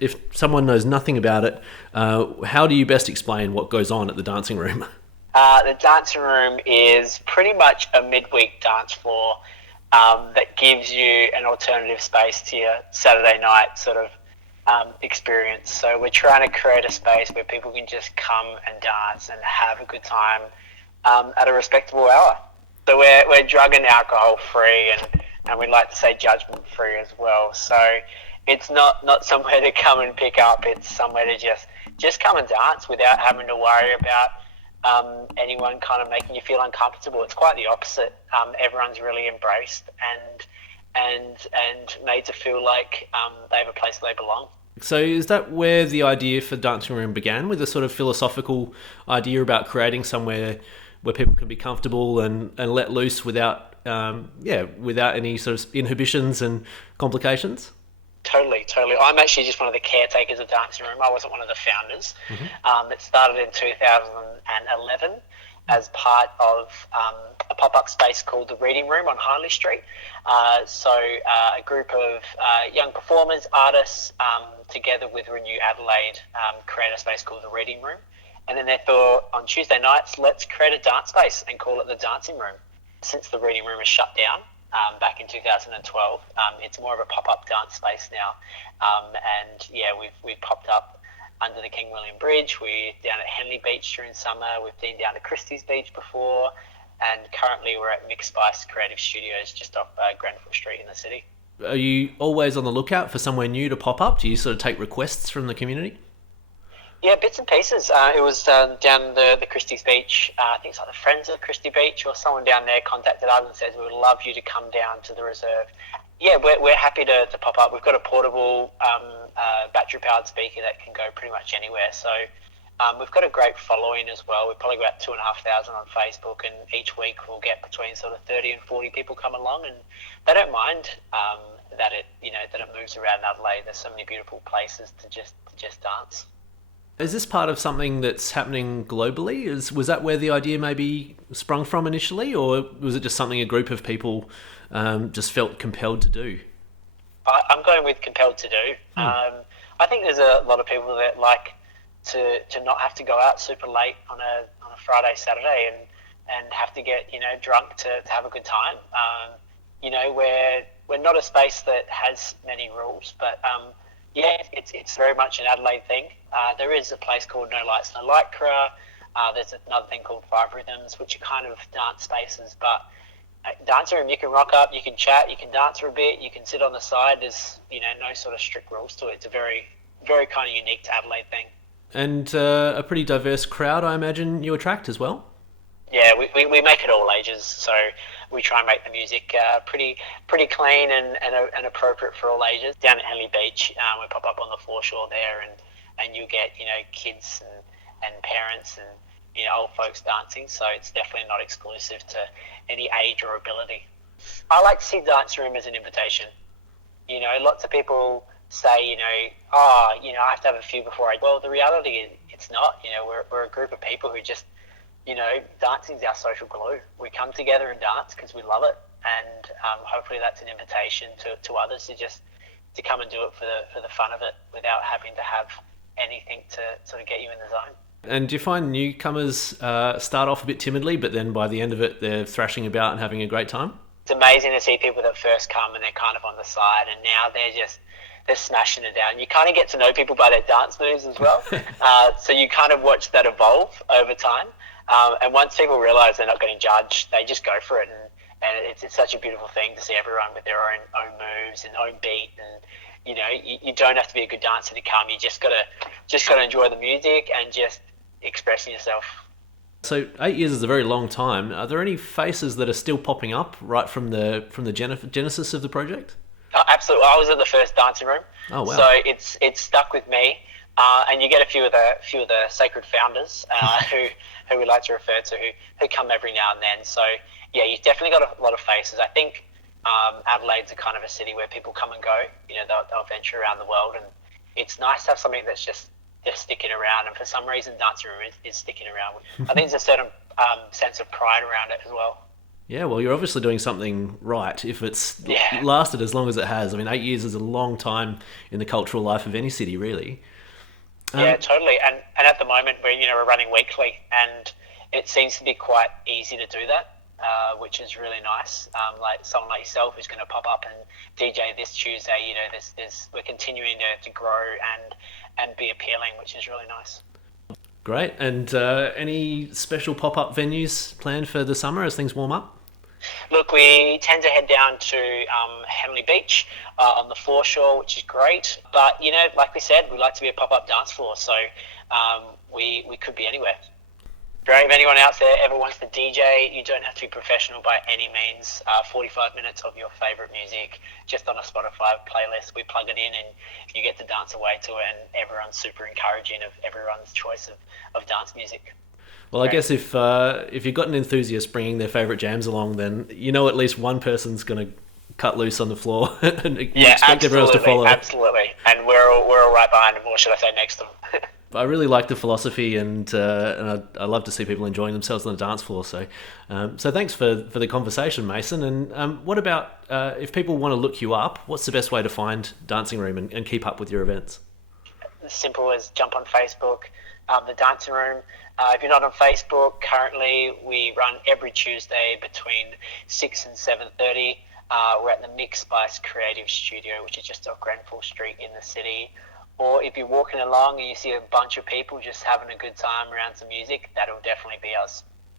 If someone knows nothing about it, how do you best explain what goes on at the dancing room? The dancing room is pretty much a midweek dance floor that gives you an alternative space to your Saturday night sort of experience. So we're trying to create a space where people can just come and dance and have a good time at a respectable hour. So we're drug and alcohol free, and we like to say judgment free as well. So it's not somewhere to come and pick up. It's somewhere to just come and dance without having to worry about anyone kind of making you feel uncomfortable. It's quite the opposite. Everyone's really embraced and made to feel like they have a place where they belong. So is that where the idea for Dancing Room began, with a sort of philosophical idea about creating somewhere where people can be comfortable and let loose without any sort of inhibitions and complications? Totally, totally. I'm actually just one of the caretakers of Dancing Room. I wasn't one of the founders. It started in 2011 as part of a pop-up space called the Reading Room on Harley Street. A group of young performers, artists, together with Renew Adelaide, create a space called the Reading Room. And then they thought, on Tuesday nights, let's create a dance space and call it the Dancing Room. Since the Reading Room is shut down, back in 2012. It's more of a pop-up dance space now. We've popped up under the King William Bridge. We're down at Henley Beach during summer. We've been down to Christie's Beach before. And currently we're at Mixed Spice Creative Studios just off Grenfell Street in the city. Are you always on the lookout for somewhere new to pop up? Do you sort of take requests from the community? Yeah, bits and pieces. It was down the Christie's Beach. I think it's like the Friends of Christie Beach or someone down there contacted us and says, we would love you to come down to the reserve. Yeah, we're happy to pop up. We've got a portable battery-powered speaker that can go pretty much anywhere. So we've got a great following as well. We've probably got 2,500 on Facebook, and each week we'll get between sort of 30 and 40 people come along, and they don't mind that it moves around Adelaide. There's so many beautiful places to just dance. Is this part of something that's happening globally? Was that where the idea maybe sprung from initially, or was it just something a group of people just felt compelled to do? I'm going with compelled to do. I think there's a lot of people that like to not have to go out super late on a Friday, Saturday, and have to get drunk to have a good time. We're not a space that has many rules, but it's very much an Adelaide thing. There is a place called No Lights, No Lycra. There's another thing called Five Rhythms, which are kind of dance spaces. But dancing room, you can rock up, you can chat, you can dance for a bit, you can sit on the side. There's no sort of strict rules to it. It's a very, very kind of unique to Adelaide thing. And a pretty diverse crowd, I imagine you attract as well? Yeah, we make it all ages, so we try and make the music pretty clean and appropriate for all ages. Down at Henley Beach, we pop up on the foreshore there, and you get kids and parents and old folks dancing. So it's definitely not exclusive to any age or ability. I like to see dance room as an invitation. Lots of people say I have to have a few before I. Well, the reality is it's not. We're a group of people who just dancing's our social glue. We come together and dance because we love it, and hopefully that's an invitation to others to come and do it for the fun of it without having to have anything to sort of get you in the zone. And do you find newcomers start off a bit timidly, but then by the end of it, they're thrashing about and having a great time? It's amazing to see people that first come and they're kind of on the side, and now they're smashing it down. You kind of get to know people by their dance moves as well. So you kind of watch that evolve over time. And once people realise they're not getting judged, they just go for it. And it's such a beautiful thing to see everyone with their own moves and own beat. And you don't have to be a good dancer to come. You just gotta enjoy the music and just expressing yourself. So 8 years is a very long time. Are there any faces that are still popping up right from the genesis of the project? Absolutely. I was at the first dancing room. Oh wow! So it's stuck with me, and you get a few of the sacred founders who we like to refer to who come every now and then. So yeah, you've definitely got a lot of faces. I think Adelaide's a kind of a city where people come and go. They'll venture around the world, and it's nice to have something that's just sticking around. And for some reason, dancing room is sticking around. I think there's a certain sense of pride around it as well. Yeah, well, you're obviously doing something right if it's Yeah. lasted as long as it has. I mean, 8 years is a long time in the cultural life of any city, really. Yeah, Um, totally. And at the moment we're running weekly, and it seems to be quite easy to do that, which is really nice. Like someone like yourself who's going to pop up and DJ this Tuesday. There's we're continuing to grow and be appealing, which is really nice. Great. And any special pop up venues planned for the summer as things warm up? Look, we tend to head down to Henley Beach on the foreshore, which is great. But like we said, we like to be a pop-up dance floor, so we could be anywhere. If anyone out there ever wants to DJ, you don't have to be professional by any means. 45 minutes of your favourite music just on a Spotify playlist. We plug it in and you get to dance away to it, and everyone's super encouraging of everyone's choice of dance music. Well, I guess if you've got an enthusiast bringing their favourite jams along, then at least one person's going to cut loose on the floor, and you Yeah, expect everyone else to follow. absolutely. And we're all right behind them, or should I say next to them. I really like the philosophy, and I love to see people enjoying themselves on the dance floor. So thanks for the conversation, Mason. And what about if people want to look you up? What's the best way to find Dancing Room and keep up with your events? As simple as jump on Facebook, the Dancing Room. If you're not on Facebook, currently we run every Tuesday between 6 and 7:30. We're at the Mix Spice Creative Studio, which is just off Grenfell Street in the city. Or if you're walking along and you see a bunch of people just having a good time around some music, that'll definitely be us.